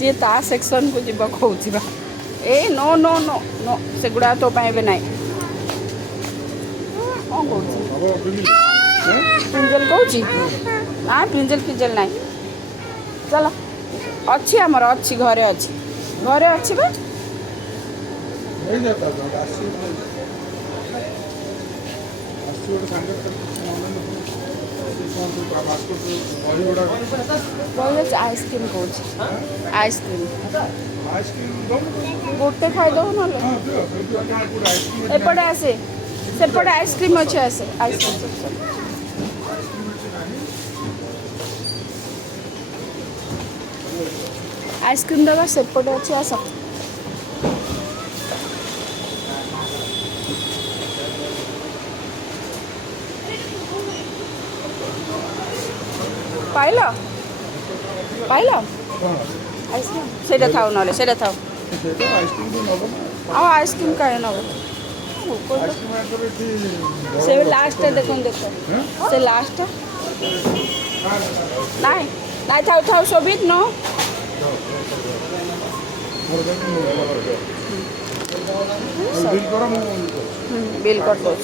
सी ता सेक्शन को जीवा कहूँ बा ए नो नो नो नो सेगुड़ा तो पाइबे नहीं कौन कहूँ प्रिंजल कहूँ ना प्रिंजल फिंजल नहीं चलो अच्छी आमर अच्छी घरे अच्छी बा आइसक्रीम कौन आइसक्रीम गोटे खाईदे ना एपटे आसे सेपटे आइसक्रीम अच्छे आसे आइसक्रीम आइसक्रीम दबा सेपटे अच्छे आस पाइल पाइल आइसक्रीम से थाऊ ना से थाऊ आ आइसक्रीम कहीं नब से लास्ट देख देख से लास्ट नाई नाई थाऊ थाऊ शोभित न बिल कर दो